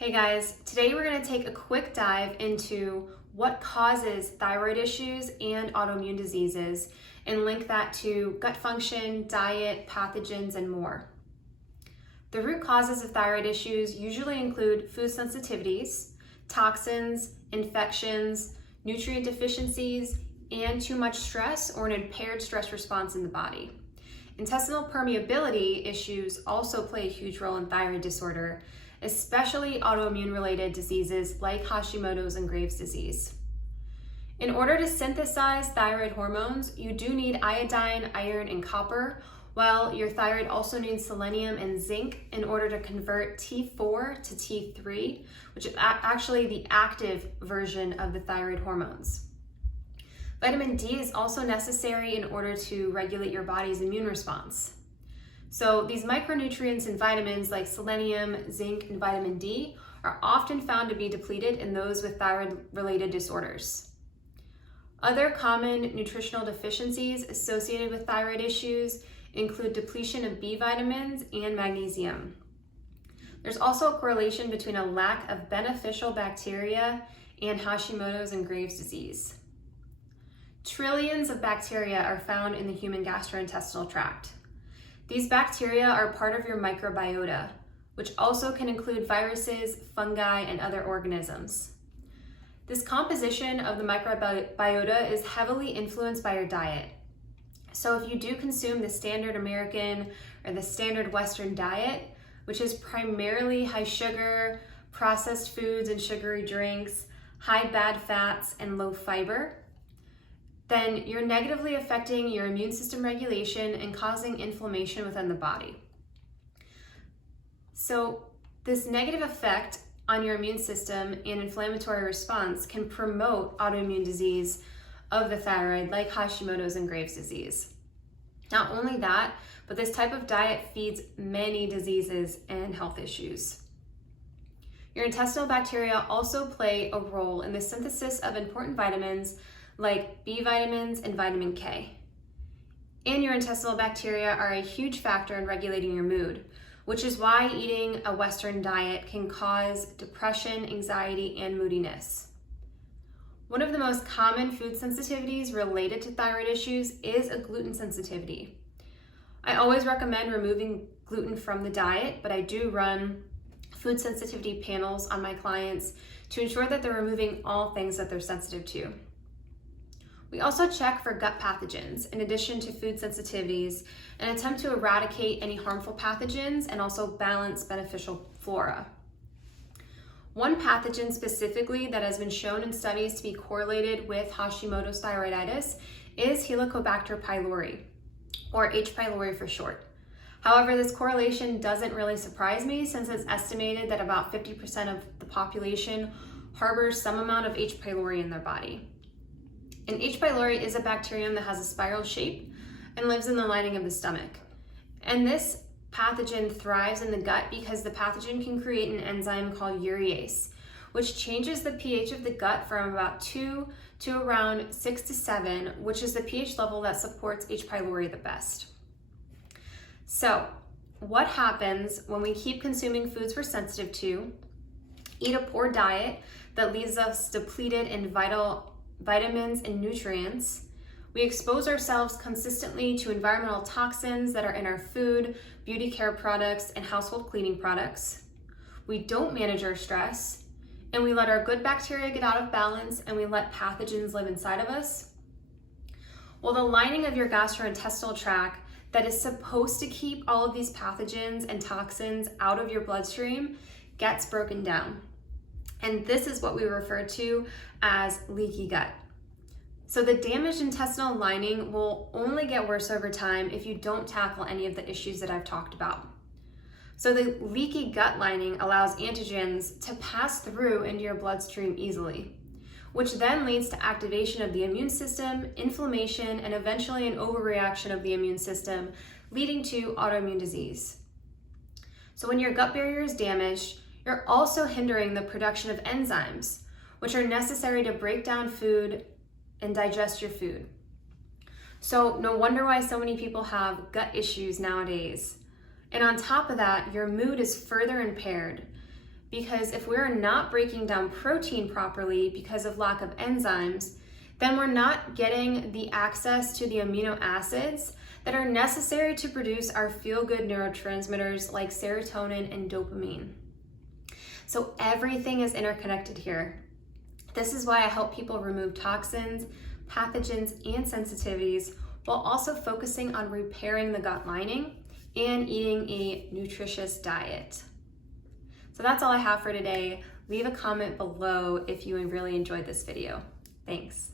Hey guys, today we're going to take a quick dive into what causes thyroid issues and autoimmune diseases and link that to gut function, diet, pathogens, and more. The root causes of thyroid issues usually include food sensitivities, toxins, infections, nutrient deficiencies, and too much stress or an impaired stress response in the body. Intestinal permeability issues also play a huge role in thyroid disorder, especially autoimmune-related diseases like Hashimoto's and Graves' disease. In order to synthesize thyroid hormones, you do need iodine, iron, and copper, while your thyroid also needs selenium and zinc in order to convert T4 to T3, which is actually the active version of the thyroid hormones. Vitamin D is also necessary in order to regulate your body's immune response. So these micronutrients and vitamins like selenium, zinc, and vitamin D are often found to be depleted in those with thyroid-related disorders. Other common nutritional deficiencies associated with thyroid issues include depletion of B vitamins and magnesium. There's also a correlation between a lack of beneficial bacteria and Hashimoto's and Graves' disease. Trillions of bacteria are found in the human gastrointestinal tract. These bacteria are part of your microbiota, which also can include viruses, fungi, and other organisms. This composition of the microbiota is heavily influenced by your diet. So if you do consume the standard American or the standard Western diet, which is primarily high sugar, processed foods and sugary drinks, high bad fats, and low fiber, then you're negatively affecting your immune system regulation and causing inflammation within the body. So this negative effect on your immune system and inflammatory response can promote autoimmune disease of the thyroid like Hashimoto's and Graves' disease. Not only that, but this type of diet feeds many diseases and health issues. Your intestinal bacteria also play a role in the synthesis of important vitamins like B vitamins and vitamin K. And your intestinal bacteria are a huge factor in regulating your mood, which is why eating a Western diet can cause depression, anxiety, and moodiness. One of the most common food sensitivities related to thyroid issues is a gluten sensitivity. I always recommend removing gluten from the diet, but I do run food sensitivity panels on my clients to ensure that they're removing all things that they're sensitive to. We also check for gut pathogens in addition to food sensitivities and attempt to eradicate any harmful pathogens and also balance beneficial flora. One pathogen specifically that has been shown in studies to be correlated with Hashimoto's thyroiditis is Helicobacter pylori, or H. pylori for short. However, this correlation doesn't really surprise me since it's estimated that about 50% of the population harbors some amount of H. pylori in their body. And H. pylori is a bacterium that has a spiral shape and lives in the lining of the stomach. And this pathogen thrives in the gut because the pathogen can create an enzyme called urease, which changes the pH of the gut from about 2 to around 6 to 7, which is the pH level that supports H. pylori the best. So, what happens when we keep consuming foods we're sensitive to, eat a poor diet that leaves us depleted in vitamins and nutrients, we expose ourselves consistently to environmental toxins that are in our food, beauty care products, and household cleaning products. We don't manage our stress, and we let our good bacteria get out of balance, and we let pathogens live inside of us. Well, the lining of your gastrointestinal tract that is supposed to keep all of these pathogens and toxins out of your bloodstream gets broken down. And this is what we refer to as leaky gut. So the damaged intestinal lining will only get worse over time if you don't tackle any of the issues that I've talked about. So the leaky gut lining allows antigens to pass through into your bloodstream easily, which then leads to activation of the immune system, inflammation, and eventually an overreaction of the immune system, leading to autoimmune disease. So when your gut barrier is damaged, you're also hindering the production of enzymes, which are necessary to break down food and digest your food. So no wonder why so many people have gut issues nowadays. And on top of that, your mood is further impaired because if we're not breaking down protein properly because of lack of enzymes, then we're not getting the access to the amino acids that are necessary to produce our feel-good neurotransmitters like serotonin and dopamine. So everything is interconnected here. This is why I help people remove toxins, pathogens, and sensitivities while also focusing on repairing the gut lining and eating a nutritious diet. So that's all I have for today. Leave a comment below if you really enjoyed this video. Thanks.